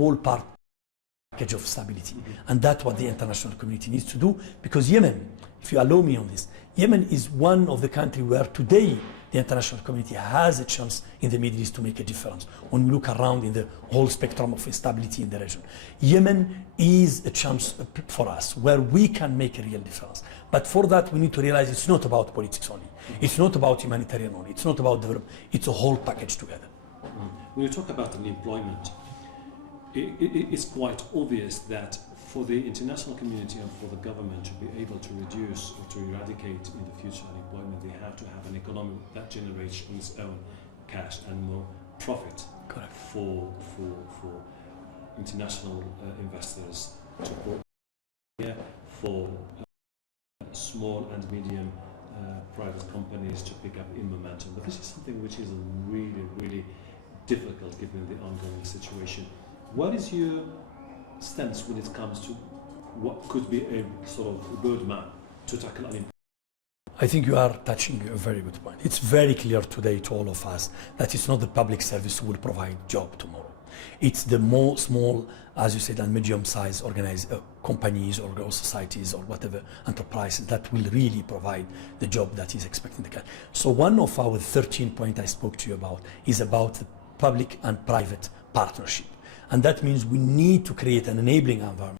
all part package of stability. And that's what the international community needs to do, because Yemen, if you allow me on this, Yemen is one of the countries where today the international community has a chance in the Middle East to make a difference. When we look around in the whole spectrum of instability in the region, Yemen is a chance for us where we can make a real difference. But for that, we need to realize it's not about politics only. It's not about humanitarian only. It's not about development. It's a whole package together. When you talk about unemployment, it's quite obvious that for the international community and for the government to be able to reduce or to eradicate in the future unemployment, they have to have an economy that generates on its own cash and more profit. Correct. For international investors to go here, for small and medium private companies to pick up in momentum. But this is something which is really, really difficult given the ongoing situation. What is your stance when it comes to what could be a sort of roadmap to tackle unemployment? I think you are touching a very good point. It's very clear today to all of us that it's not the public service who will provide job tomorrow. It's the more small, as you said, and medium-sized organized companies or societies or whatever enterprises that will really provide the job that is expected in the country. So one of our 13 points I spoke to you about is about the public and private partnership. And that means we need to create an enabling environment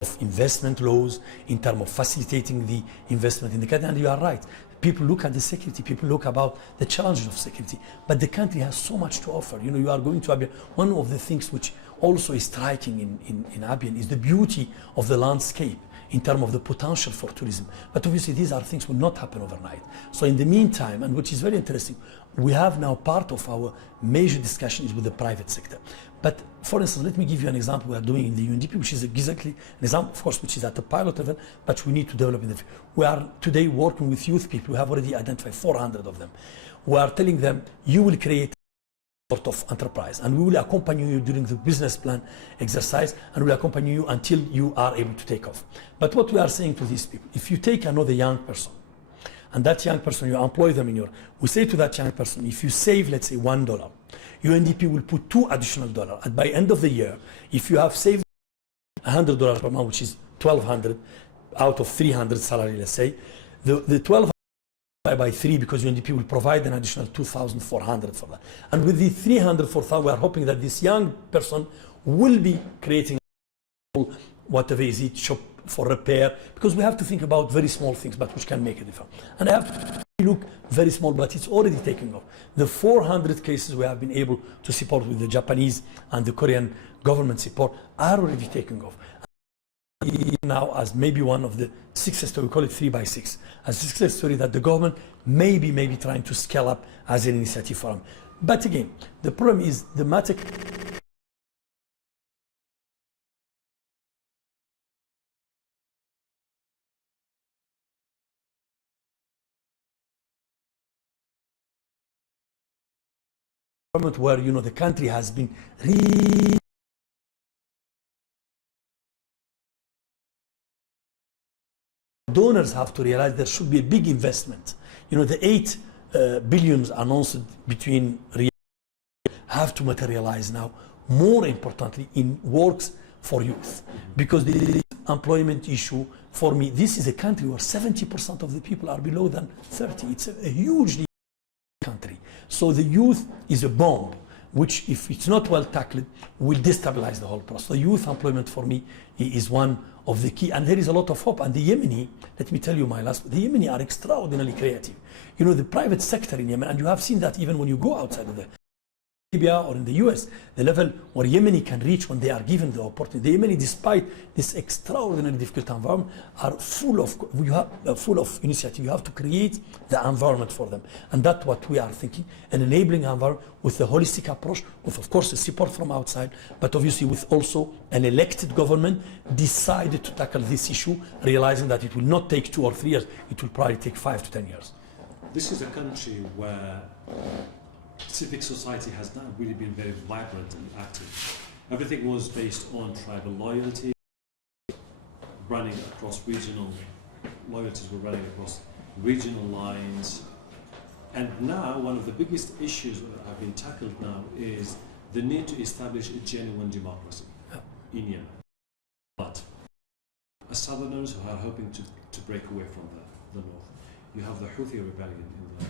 of investment laws in terms of facilitating the investment in the country. And you are right. People look at the security, people look about the challenges of security, but the country has so much to offer. You know, you are going to Abyei. One of the things which also is striking in Abyei is the beauty of the landscape in terms of the potential for tourism. But obviously these are things will not happen overnight. So in the meantime, and which is very interesting, we have now part of our major discussion is with the private sector. But for instance, let me give you an example we are doing in the UNDP, which is exactly an example, of course, which is at the pilot level, but we need to develop in the future. We are today working with youth people. We have already identified 400 of them. We are telling them, you will create sort of enterprise, and we will accompany you during the business plan exercise, and we will accompany you until you are able to take off. But what we are saying to these people, if you take another young person, and that young person, you employ them in your, we say to that young person, if you save, let's say $1, UNDP will put $2 additional, and by end of the year, if you have saved $100 per month, which is $1,200 out of 300 salary, let's say, the 12 by 3, because UNDP will provide an additional 2,400 for that. And with the 300 for that, we are hoping that this young person will be creating whatever is it, shop for repair, because we have to think about very small things, but which can make a difference. And I have to look very small, but it's already taking off. The 400 cases we have been able to support with the Japanese and the Korean government support are already taking off. Now as maybe one of the success story, we call it 3x6, a success story that the government may be trying to scale up as an initiative for them. But again, the problem is the matter. Where, you know, the country has been really donors have to realize there should be a big investment. You know, the 8 billions announced between have to materialize now. More importantly, in works for youth, because the employment issue for me, this is a country where 70% of the people are below than 30. It's a hugely country. So the youth is a bomb, which if it's not well tackled, will destabilize the whole process. So youth employment for me is one of the key, and there is a lot of hope. And the Yemeni, let me tell you the Yemeni are extraordinarily creative. You know, the private sector in Yemen, and you have seen that even when you go outside of Libya or in the US, the level where Yemeni can reach when they are given the opportunity. The Yemeni, despite this extraordinarily difficult environment, are full of initiative. You have to create the environment for them. And that's what we are thinking, an enabling environment with a holistic approach, with of course the support from outside, but obviously with also an elected government decided to tackle this issue, realizing that it will not take 2 or 3 years, it will probably take 5 to 10 years. This is a country where civic society has not really been very vibrant and active. Everything was based on tribal loyalty, running across regional loyalties were running across regional lines. And now one of the biggest issues that have been tackled now is the need to establish a genuine democracy in Yemen. But as southerners who are hoping to break away from the north, you have the Houthi rebellion in the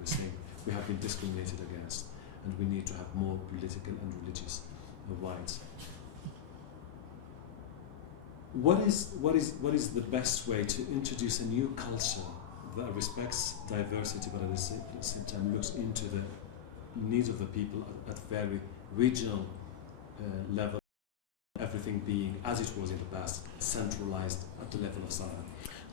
they're saying we have been discriminated against and we need to have more political and religious rights. What is the best way to introduce a new culture that respects diversity but at the same time looks into the needs of the people at very regional level, everything being as it was in the past, centralized at the level of Sana?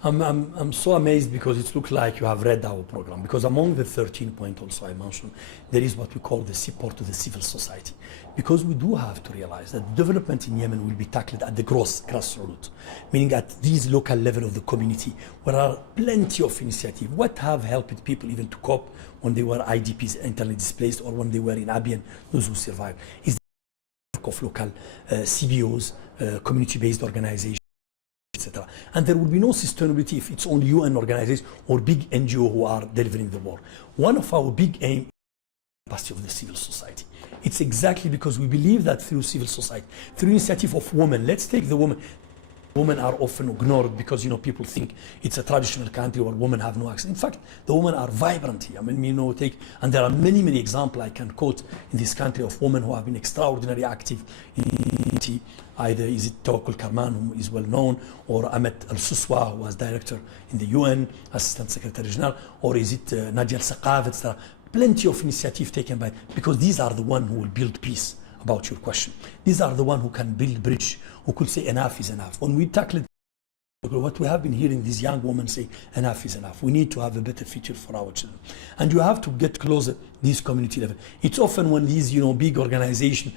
I'm so amazed because it looks like you have read our program, because among the 13 points also I mentioned, there is what we call the support to the civil society. Because we do have to realize that development in Yemen will be tackled at the grassroots, meaning at this local level of the community, where there are plenty of initiatives. What have helped people even to cope when they were IDPs, internally displaced, or when they were in Abyei, those who survived, is the work of local CBOs, community-based organizations, etc. And there will be no sustainability if it's only UN organizations or big NGO who are delivering the work. One of our big aims is the capacity of the civil society. It's exactly because we believe that through civil society, through initiative of women, let's take the women. Women are often ignored because people think it's a traditional country where women have no access. In fact, the women are vibrant here. I mean, and there are many examples I can quote in this country of women who have been extraordinarily active in either is it Tawakkul Karman, who is well known, or Ahmed Al Suswa, who was director in the UN, Assistant Secretary General, or is it Nadia Al Saqaf, etc. Plenty of initiative taken by, because these are the ones who will build peace. About your question, these are the ones who can build bridge, who could say enough is enough. When we tackle what we have been hearing these young women say, enough is enough. We need to have a better future for our children. And you have to get closer this community level. It's often when these big organizations,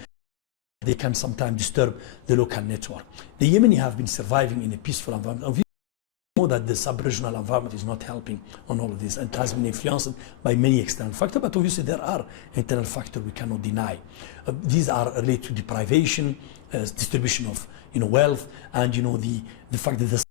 they can sometimes disturb the local network. The Yemeni have been surviving in a peaceful environment. We know that the sub-regional environment is not helping on all of this, and it has been influenced by many external factors, but obviously there are internal factors we cannot deny. These are related to deprivation, distribution of wealth, and the fact that the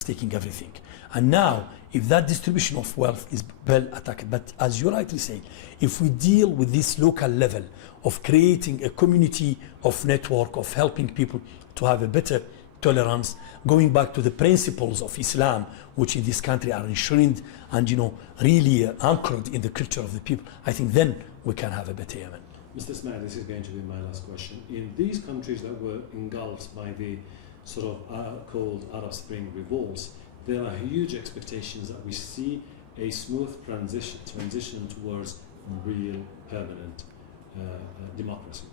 taking everything. And now, if that distribution of wealth is well attacked, but as you rightly say, if we deal with this local level of creating a community of network, of helping people to have a better tolerance, going back to the principles of Islam, which in this country are enshrined and really anchored in the culture of the people, I think then we can have a better Yemen. Mr. Ismail, this is going to be my last question. In these countries that were engulfed by the sort of called Arab Spring revolts, there are huge expectations that we see a smooth transition towards real permanent democracy.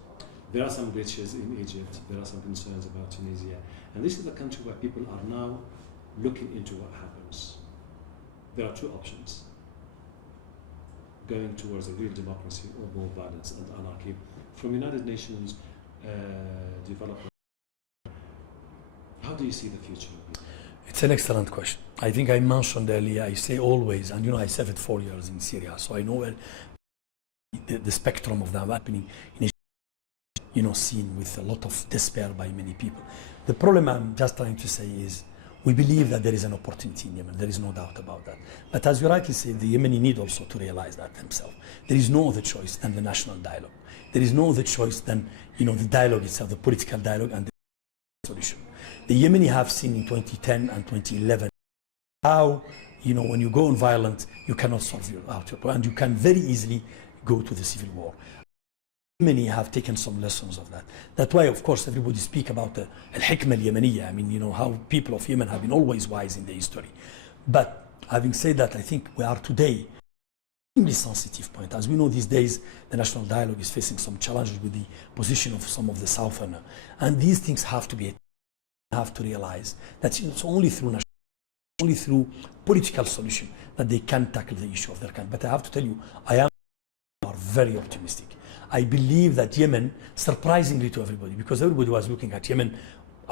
There are some glitches in Egypt, there are some concerns about Tunisia, and this is a country where people are now looking into what happens. There are two options: going towards a real democracy or more violence and anarchy. From United Nations development, how do you see the future? It's an excellent question. I think I mentioned earlier, I say always, and I served 4 years in Syria, so I know the spectrum of that happening in seen with a lot of despair by many people. The problem I'm just trying to say is we believe that there is an opportunity in Yemen. There is no doubt about that. But as you rightly say, the Yemeni need also to realize that themselves. There is no other choice than the national dialogue. There is no other choice than the dialogue itself, the political dialogue and the solution. The Yemeni have seen in 2010 and 2011 how when you go on violent, you cannot solve your problem, and you can very easily go to the civil war. Many have taken some lessons of that. That's why, of course, everybody speak about the al-hikmah al-Yemeniyya. I mean, how people of Yemen have been always wise in their history. But having said that, I think we are today extremely sensitive point. As we know these days, the national dialogue is facing some challenges with the position of some of the southern. And these things have to realize that it's only through political solution that they can tackle the issue of their country. But I have to tell you, I am very optimistic. I believe that Yemen, surprisingly to everybody, because everybody was looking at Yemen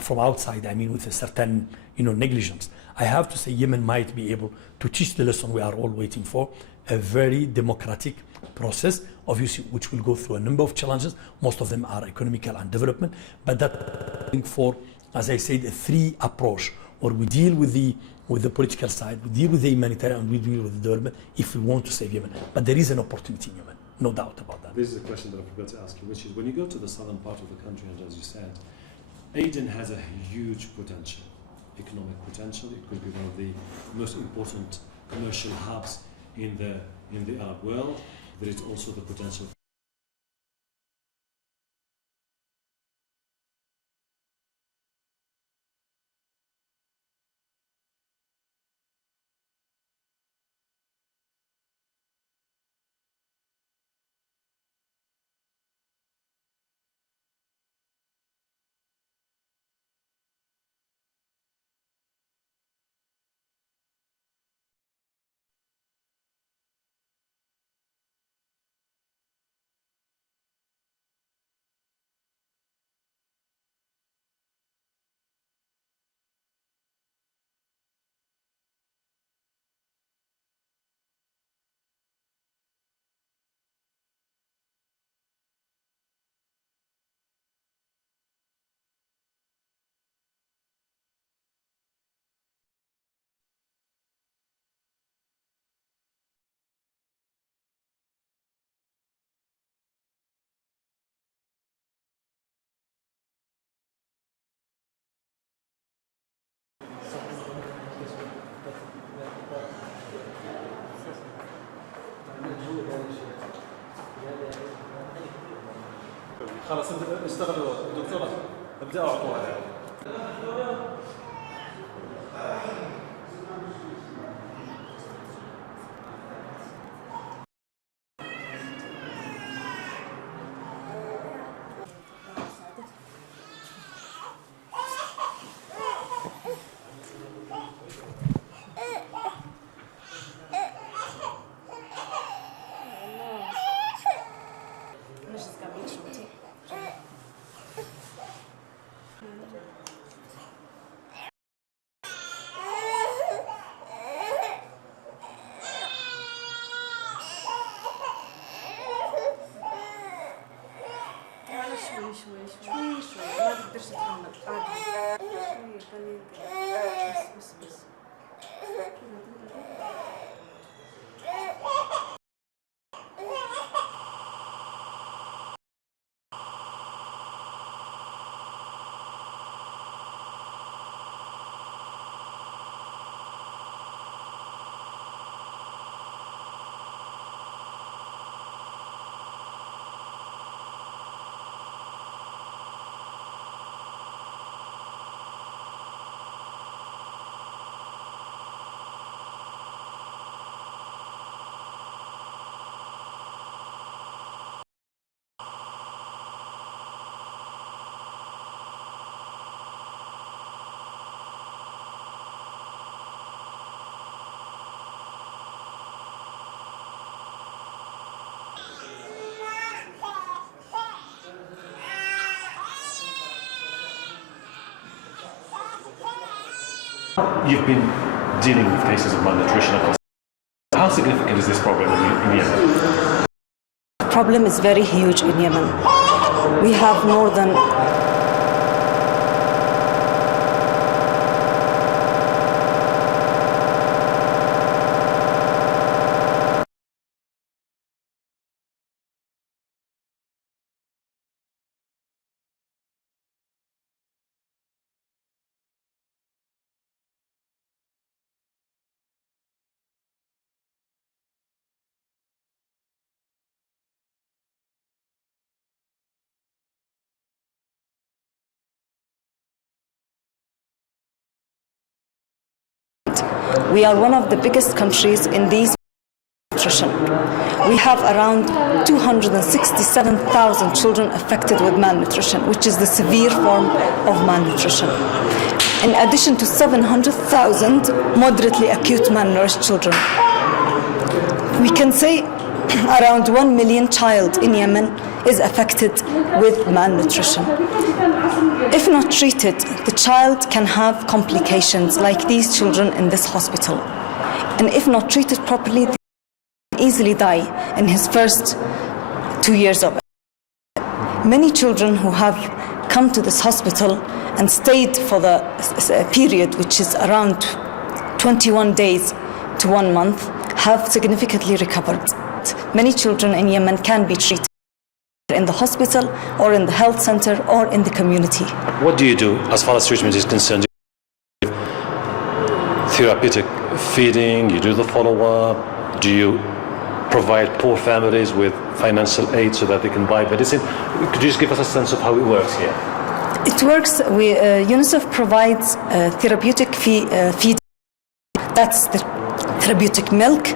from outside, I mean with a certain negligence. I have to say Yemen might be able to teach the lesson we are all waiting for, a very democratic process, obviously, which will go through a number of challenges. Most of them are economical and development, but that for, as I said, a three approach, where we deal with the political side, we deal with the humanitarian, and we deal with the development if we want to save Yemen. But there is an opportunity in Yemen. no doubt about that. This is a question that I forgot to ask you, which is when you go to the southern part of the country, and as you said, Aden has a huge potential, economic potential. It could be one of the most important commercial hubs in the Arab world. There is also the potential. خلاص اشتغلوا دكتورة ابدأوا اعطوها شوي ما تقدرش تتحمل شوي قليل بس You've been dealing with cases of malnutrition. How significant is this problem in Yemen? The problem is very huge in Yemen. We have more than we are one of the biggest countries in these nutrition. We have around 267,000 children affected with malnutrition, which is the severe form of malnutrition. In addition to 700,000 moderately acute malnourished children. We can say around 1 million child in Yemen is affected with malnutrition. If not treated, the child can have complications like these children in this hospital. And if not treated properly, they can easily die in his first 2 years of age. Many children who have come to this hospital and stayed for the period, which is around 21 days to 1 month, have significantly recovered. treated. Many children in Yemen can be treated in the hospital or in the health center or in the community. What do you do as far as treatment is concerned? Therapeutic feeding, you do the follow-up, do you provide poor families with financial aid so that they can buy medicine? Could you just give us a sense of how it works here? It works. UNICEF provides therapeutic feeding. That's the therapeutic milk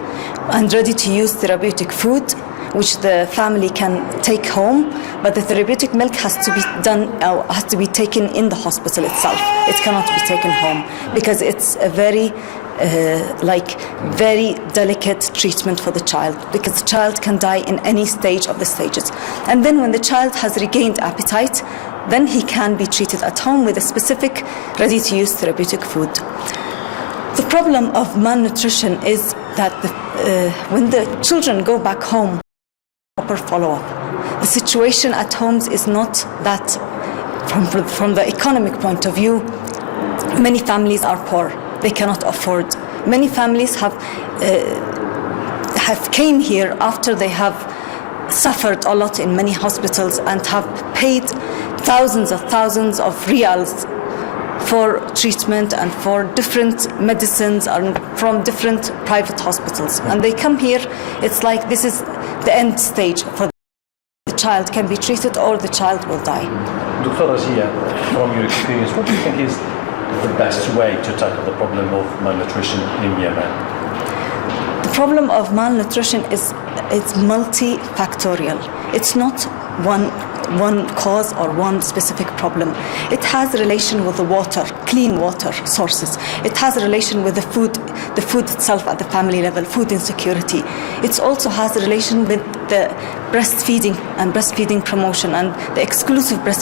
and ready-to-use therapeutic food, which the family can take home. But the therapeutic milk has to be taken in the hospital itself. It cannot be taken home because it's a very delicate treatment for the child, because the child can die in any stage of the stages. And then when the child has regained appetite, then he can be treated at home with a specific ready-to-use therapeutic food. The problem of malnutrition is that when the children go back home, proper follow-up. The situation at homes is not that, from the economic point of view, many families are poor. They cannot afford. Many families have came here after they have suffered a lot in many hospitals and have paid thousands of riyals for treatment and for different medicines and from different private hospitals. And they come here, it's like this is the end stage for the child can be treated or the child will die. Dr. Razia, from your experience, what do you think is the best way to tackle the problem of malnutrition in Yemen? The problem of malnutrition is multifactorial. It's not one cause or one specific problem. It has a relation with the water, clean water sources. It has a relation with the food itself at the family level, food insecurity. It also has a relation with the breastfeeding and breastfeeding promotion and the exclusive breastfeeding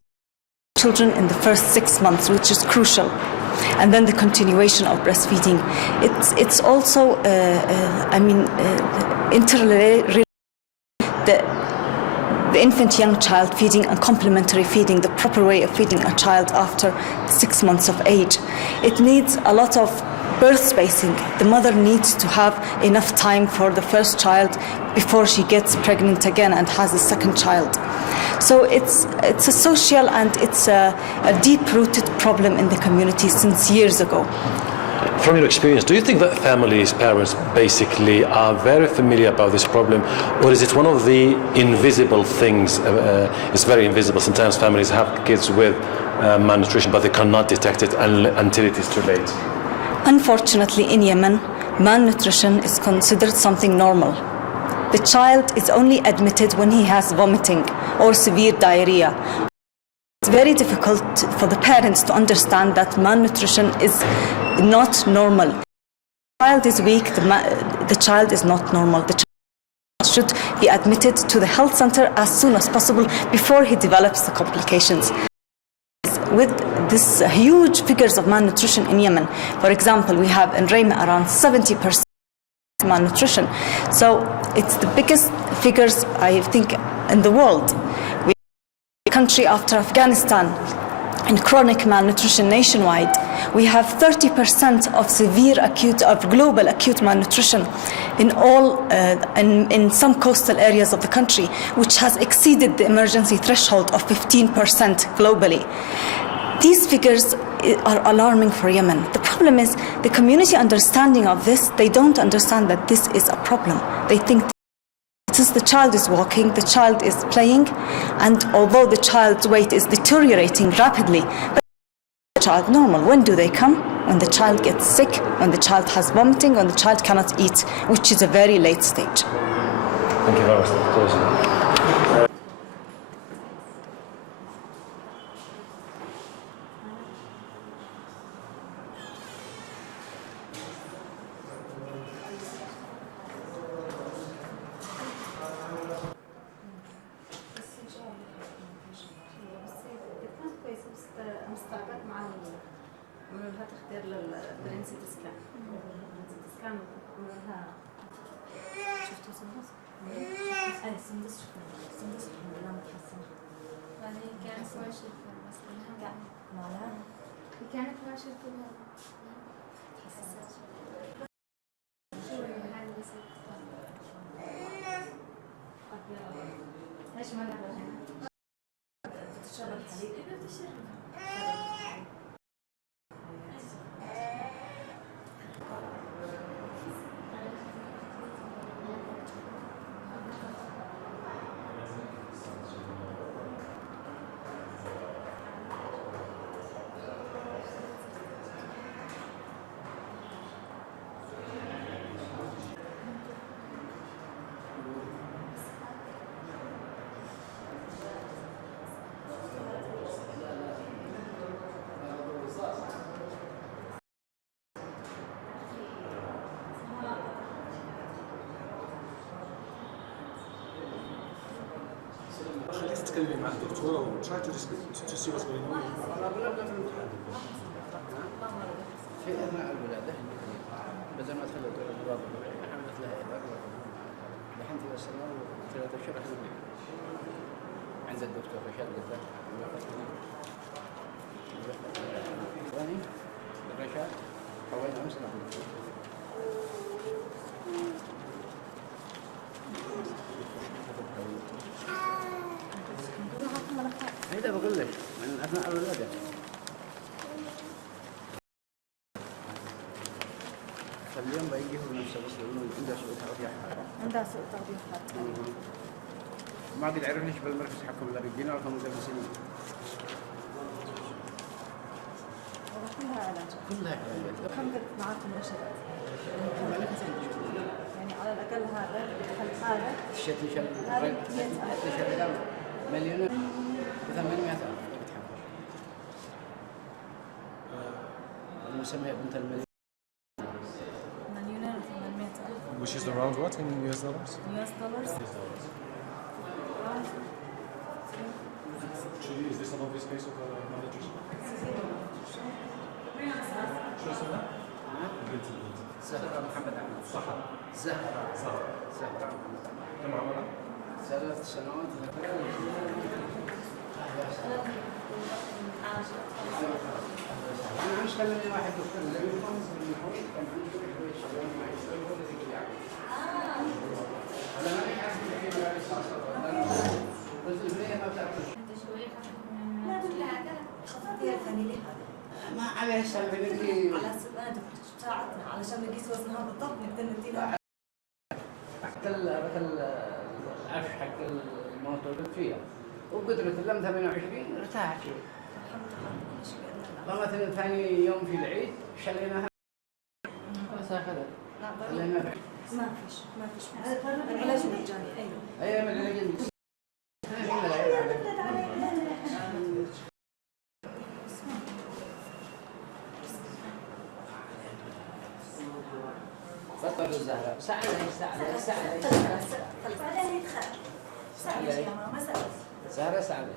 of children in the first 6 months, which is crucial. And then the continuation of breastfeeding. It's also, interrelated. The infant young child feeding and complementary feeding, the proper way of feeding a child after 6 months of age. It needs a lot of birth spacing. The mother needs to have enough time for the first child before she gets pregnant again and has a second child. So it's a social and it's a deep-rooted problem in the community since years ago. From your experience, do you think that families, parents basically are very familiar about this problem, or is it one of the invisible things? It's very invisible. Sometimes families have kids with malnutrition, but they cannot detect it until it is too late. Unfortunately, in Yemen, malnutrition is considered something normal. The child is only admitted when he has vomiting or severe diarrhea. It's very difficult for the parents to understand that malnutrition is not normal. The child is weak, the child is not normal. The child should be admitted to the health center as soon as possible before he develops the complications. With this huge figures of malnutrition in Yemen, for example, we have in Rayma around 70% malnutrition. So it's the biggest figures, I think, in the world. We are a country after Afghanistan in chronic malnutrition nationwide. We have 30% of global acute malnutrition in all in some coastal areas of the country, which has exceeded the emergency threshold of 15% globally. These figures are alarming for Yemen. The problem is the community understanding of this. They don't understand that this is a problem. They think since the child is walking, the child is playing, and although the child's weight is deteriorating rapidly, but the child normal. When do they come? When the child gets sick, when the child has vomiting, when the child cannot eat, which is a very late stage. Thank you very much for closing. هتختار للبرنسي تسكان تسكان شفتوا سندس؟ اي سندس سندس لا متحسن يعني كانت ماشية بس معناها كانت ماشية كلها تحسست شو هاي تكلمي مع الدكتوره و try to see what's going on. في اثناء الولاده بدل ما تخلي دور الرابع حملت لها ابر الحين 3 سنوات و3 اشهر عند الدكتور رشاد قلت ثاني رشاد حوالي 5 سنوات. هيدا بقول لك من اثناء الولاده. فاليوم بيجي هو نفسه بس لانه عنده سوء تغذيه حاد. عندها سوء تغذية حاد. ما قد عرفنيش بالمركز حقهم لا بيجينا ولا مدرسين. كلها علاج. كلها علاجات. كم قد معاكم نشرت؟ يعني على الأقل هذا دخل هذا الشيء هذا 100,000 مليون ب 800,000 المسمى بنت المليون. مليونين و800,000 Which is around what in US dollars? US dollars. Actually, is this an obvious case of malnutrition? شو اسمها؟ بنت زهرة محمد عمر. زهرة محمد عمر. كم عمرها؟ 3 سنوات. أنا أمس كلمني واحد دكتور زميل خامس بالنحو كان عنده شوية شغلات مع الشغل هو اللي ذكي يعني. أنا ما أعرف في مدارس خاصة. بس البنية ما بتعرف. ما عليه السالفة اللي على السؤال بتاعتنا علشان نقيس وزنها بالضبط نقدر نديها. حتى العفش حق الموتور فيها وقدرة اللم 28 ارتاحت شوي. مثلا ثاني يوم في العيد شليناها بس اخذت. ما فيش العلاج مجاني. ايوه اي من العلاج بطل الزهراء ساعدي زهرة ساعدي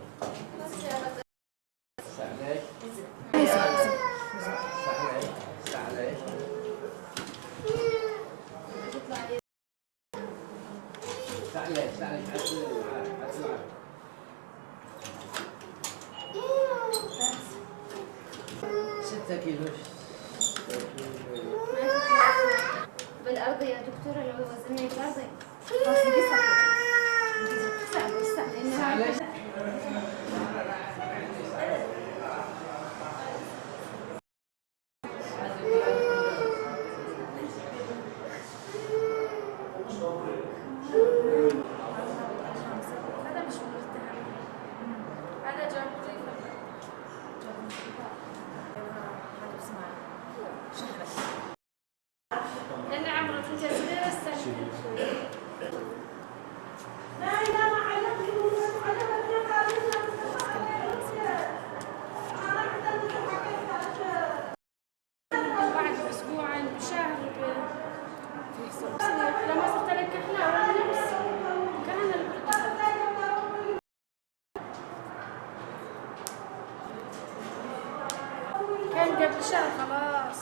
بالأرض يا دكتورة لو وزني بالأرض هذا مش مرتهن هذا جاب لأن عمره تنتظر السنة. بعد أسبوعين بشهر لما صرت ألكح لا نفس كان كان قبل شهر خلاص.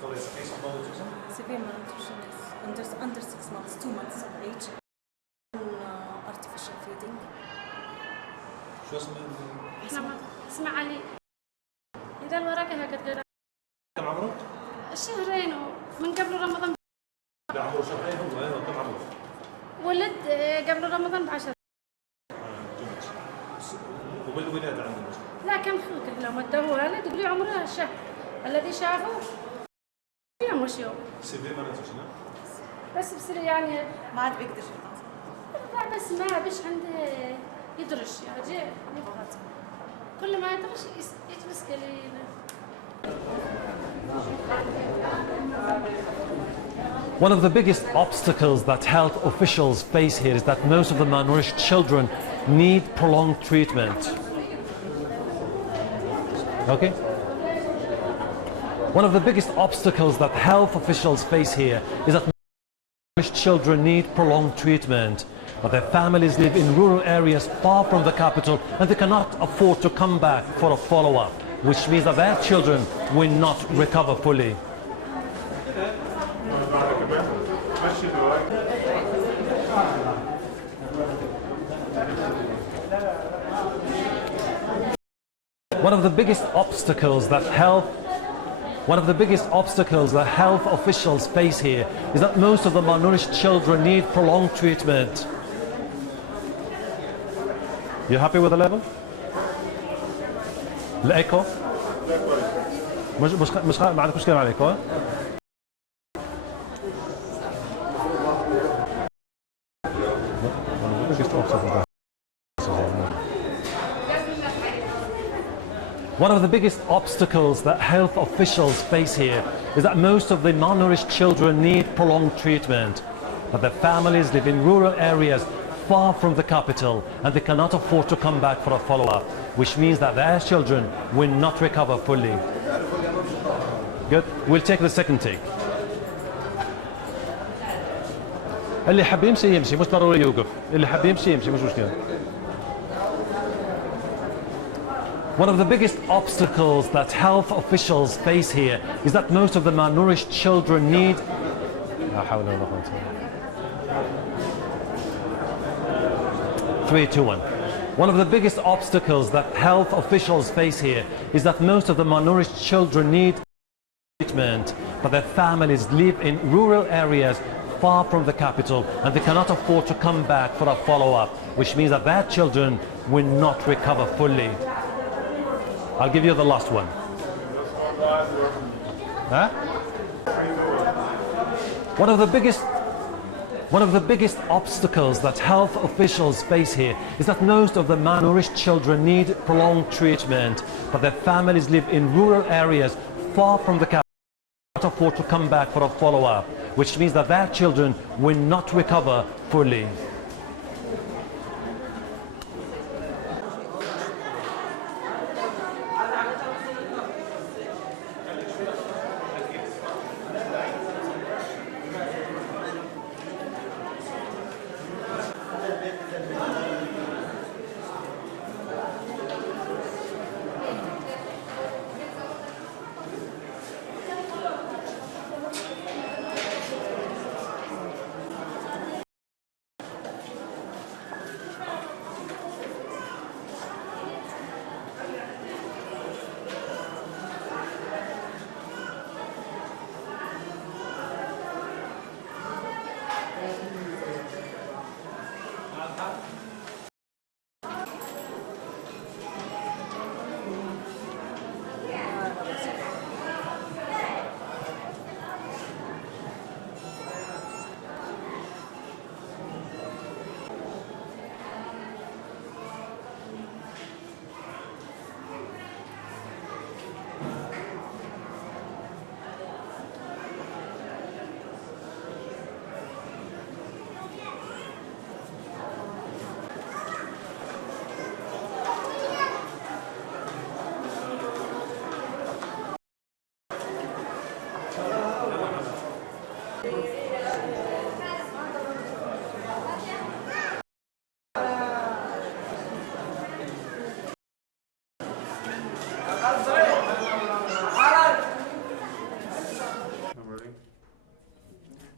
So it's a case of malnutrition? severe malnutrition is under 6 months, 2 months of age. Artificial feeding. شو اسمه؟ اسمع علي إذا الورقة قد كم عمره؟ شهرين من قبل رمضان. عمره شهرين هو ايوه كم عمره؟ ولد قبل رمضان ب10. وبالولادة عنده مشكلة؟ لا كان خلقه لو مدوه ولد يقول لي عمره شهر الذي شافه يوم مش يوم سيفير malnutrition ها؟ بس بصير يعني ما عاد بيقدر لا بس ما بيش عنده يدرش يعني كل ما يدرش يجلس قليل. One of the biggest obstacles that health officials face here is that most of the malnourished children need prolonged treatment. Okay? One of the biggest obstacles that health officials face here is that children need prolonged treatment, but their families live in rural areas far from the capital and they cannot afford to come back for a follow-up, which means that their children will not recover fully. One of the biggest obstacles that health officials face here is that most of the malnourished children need prolonged treatment. You happy with the level? الإيكو؟ مش ما عندك مشكلة مع الإيكو؟ One of the biggest obstacles that health officials face here is that most of the malnourished children need prolonged treatment, but their families live in rural areas far from the capital and they cannot afford to come back for a follow-up, which means that their children will not recover fully. Good. We'll take the second take. اللي حاب يمشي يمشي مش ضروري يوقف. اللي حاب يمشي يمشي مش مشكلة. One of the biggest obstacles that health officials face here is that most of the malnourished children need 3, 2, 1. One of the biggest obstacles that health officials face here is that most of the malnourished children need treatment, but their families live in rural areas far from the capital and they cannot afford to come back for a follow-up, which means that their children will not recover fully. I'll give you the last one. Huh? One of the biggest obstacles that health officials face here is that most of the malnourished children need prolonged treatment, but their families live in rural areas far from the capital and cannot afford to come back for a follow-up, which means that their children will not recover fully.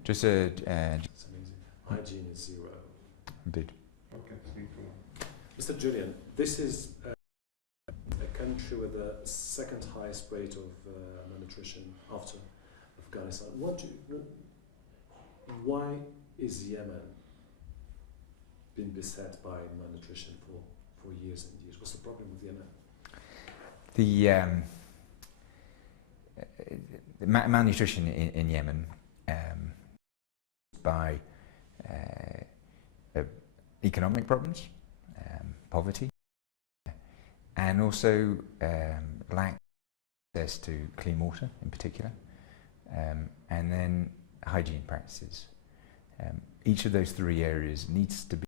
Just a. It's amazing. Hygiene is zero. Indeed. Okay, Mr. Julian, this is a country with the second highest rate of malnutrition after Afghanistan. Why is Yemen been beset by malnutrition for years and years? What's the problem with Yemen? The malnutrition in Yemen by economic problems, poverty, and also lack of access to clean water in particular, and then hygiene practices. Each of those three areas needs to be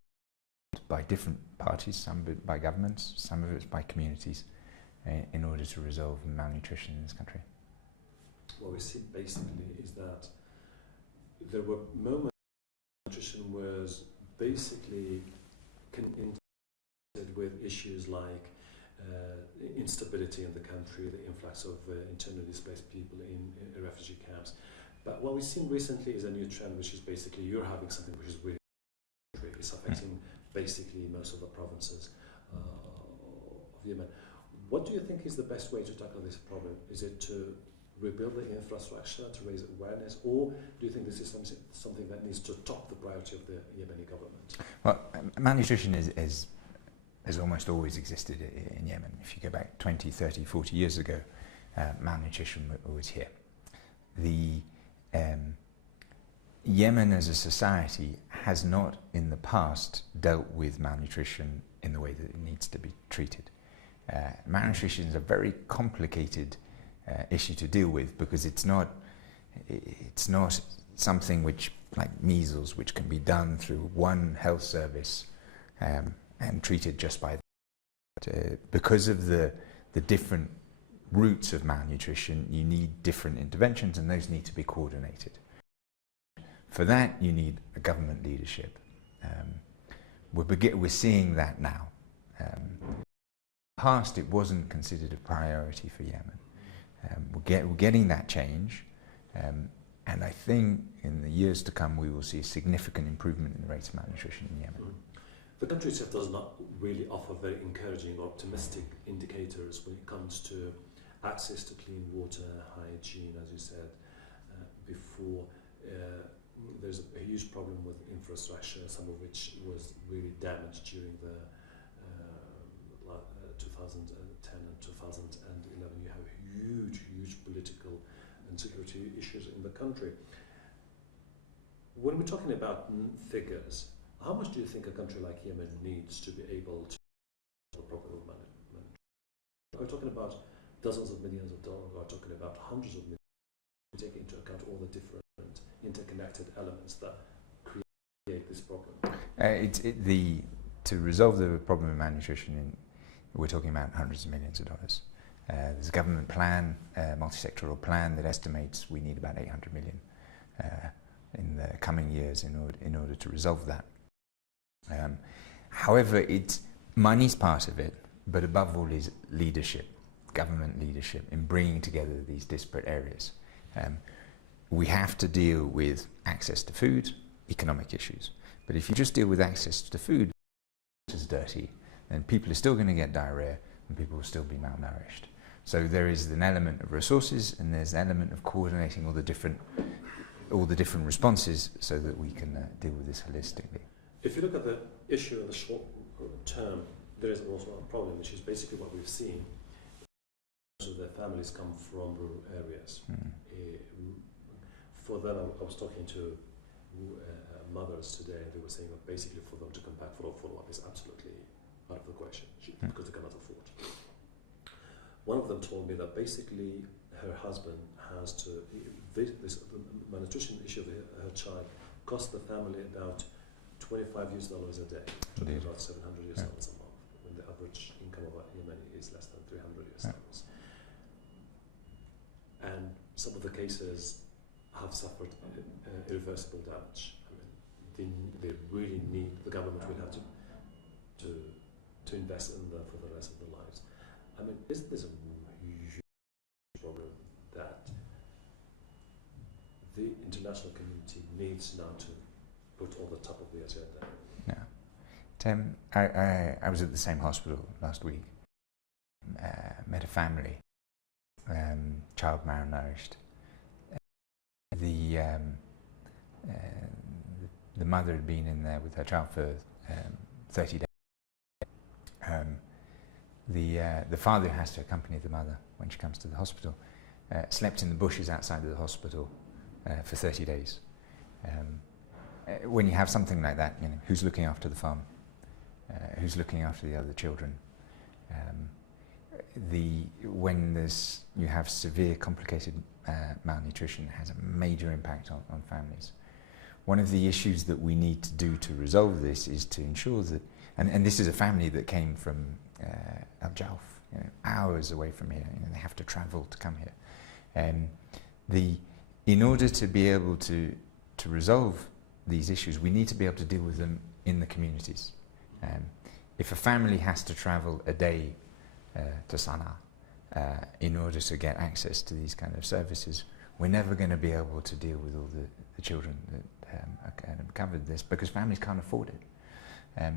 by different parties, some of it by governments, some of it by communities, in order to resolve malnutrition in this country. what we see basically is that there were moments nutrition was basically connected with issues like instability in the country, the influx of internally displaced people in refugee camps. But what we've seen recently is a new trend, which is basically you're having something which is really it's affecting basically most of the provinces of Yemen. What do you think is the best way to tackle this problem? Is it to rebuild the infrastructure, to raise awareness, or do you think this is something that needs to top the priority of the Yemeni government? Well, malnutrition has almost always existed in Yemen. If you go back 20, 30, 40 years ago, malnutrition was here. Yemen as a society has not in the past dealt with malnutrition in the way that it needs to be treated. Malnutrition is a very complicated issue to deal with because it's not something which, like measles, which can be done through one health service and treated just by that. Because of the different routes of malnutrition, you need different interventions, and those need to be coordinated. For that, you need a government leadership. We're seeing that now. In the past, it wasn't considered a priority for Yemen. We're getting that change, and I think in the years to come we will see a significant improvement in the rates of malnutrition in Yemen. The country itself does not really offer very encouraging or optimistic indicators when it comes to access to clean water, hygiene, as you said before. There's a huge problem with infrastructure, some of which was really damaged during the 2010 and 2011. You have huge political and security issues in the country. When we're talking about figures, how much do you think a country like Yemen needs to be able to the problem of management? We're talking about dozens of millions of dollars, we're talking about hundreds of millions. We take into account all the different interconnected elements that create this problem. To resolve the problem of malnutrition, we're talking about hundreds of millions of dollars. There's a government plan, a multi-sectoral plan that estimates we need about 800 million in the coming years in order to resolve that. However, money's part of it, but above all is leadership, government leadership in bringing together these disparate areas. We have to deal with access to food, economic issues. But if you just deal with access to food, which is dirty, then people are still going to get diarrhea and people will still be malnourished. So there is an element of resources and there's an element of coordinating all the different responses so that we can deal with this holistically. If you look at the issue in the short term, there is also a problem, which is basically what we've seen. So their families come from rural areas. For them, I was talking to mothers today, and they were saying that basically for them to come back for a follow-up is absolutely out of the question because they cannot afford. One of them told me that basically her husband has to, this malnutrition issue of her child cost the family about $25 a day, about $700 a month, when the average income of a Yemeni is less than $300. And some of the cases have suffered irreversible damage. I mean, they really need, the government will have to invest in them for the rest of their lives. I mean, isn't this a huge problem that the international community needs now to put on the top of the agenda? Yeah. I was at the same hospital last week, met a family, child malnourished. The mother had been in there with her child for 30 days. The father has to accompany the mother when she comes to the hospital. Slept in the bushes outside of the hospital for 30 days. When you have something like that, who's looking after the farm? Who's looking after the other children? When you have severe, complicated malnutrition, it has a major impact on families. One of the issues that we need to do to resolve this is to ensure that, and this is a family that came from Al Jalf, hours away from here, they have to travel to come here. in order to be able to resolve these issues, we need to be able to deal with them in the communities. If a family has to travel a day to Sana'a in order to get access to these kind of services, we're never going to be able to deal with all the children that are kind of covered this, because families can't afford it.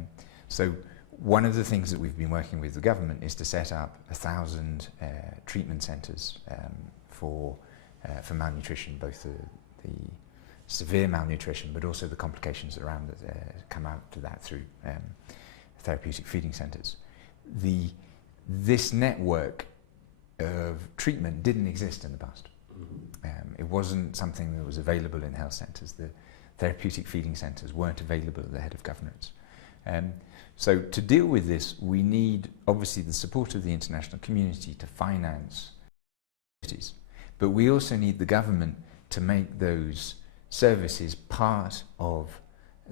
So one of the things that we've been working with the government is to set up 1,000 treatment centres for malnutrition, both the severe malnutrition but also the complications around that come out to that through therapeutic feeding centres. This network of treatment didn't exist in the past. It wasn't something that was available in health centres. The therapeutic feeding centres weren't available at the head of governance. So to deal with this, we need obviously the support of the international community to finance activities, but we also need the government to make those services part of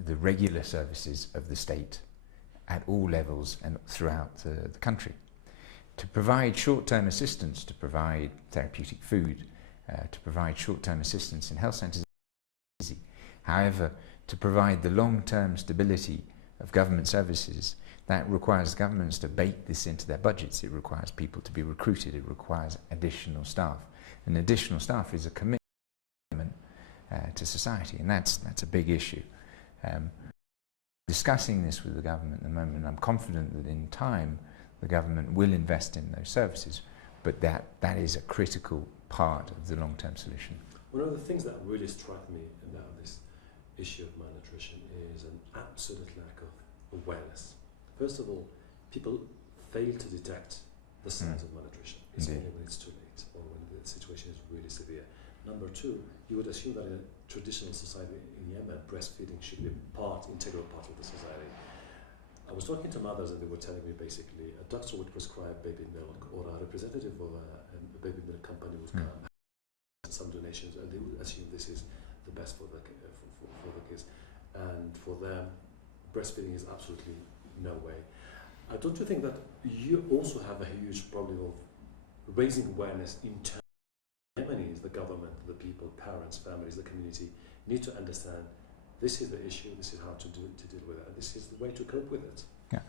the regular services of the state at all levels and throughout the country. To provide short-term assistance, to provide therapeutic food, to provide short-term assistance in health centres is easy. However, to provide the long-term stability of government services, that requires governments to bake this into their budgets. It requires people to be recruited. It requires additional staff. And additional staff is a commitment to society, and that's a big issue. Discussing this with the government at the moment, I'm confident that in time the government will invest in those services, but that is a critical part of the long-term solution. One of the things that really struck me about this issue of malnutrition is an absolute lack of awareness. First of all, people fail to detect the signs of malnutrition. It's only when it's too late or when the situation is really severe. Number two, you would assume that in a traditional society in Yemen, breastfeeding should be integral part of the society. I was talking to mothers and they were telling me basically a doctor would prescribe baby milk, or a representative of a baby milk company would come, some donations, and they would assume this is the best for the kids. And for them, breastfeeding is absolutely no way. Don't you think that you also have a huge problem of raising awareness in terms of Yemenis, the government, the people, parents, families, the community need to understand this is the issue, this is how to deal with it, and this is the way to cope with it. Yeah.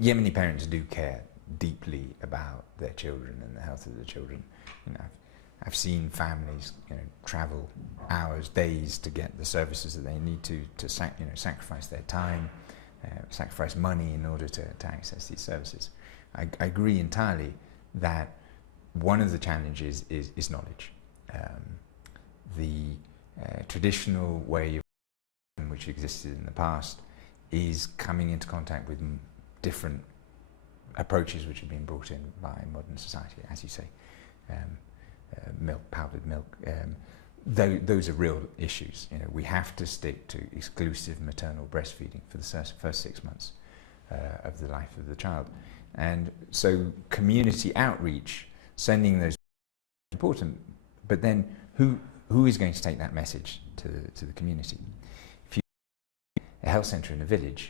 Yemeni parents do care deeply about their children and the health of their children. You know, I've seen families, travel hours, days to get the services that they need to sacrifice their time, sacrifice money in order to access these services. I agree entirely that one of the challenges is knowledge. The traditional way of which existed in the past is coming into contact with different approaches which have been brought in by modern society, as you say. Milk, powdered milk, those are real issues. We have to stick to exclusive maternal breastfeeding for the first 6 months of the life of the child. And so community outreach, sending those, is important, but then who is going to take that message to the community? If you have a health centre in a village,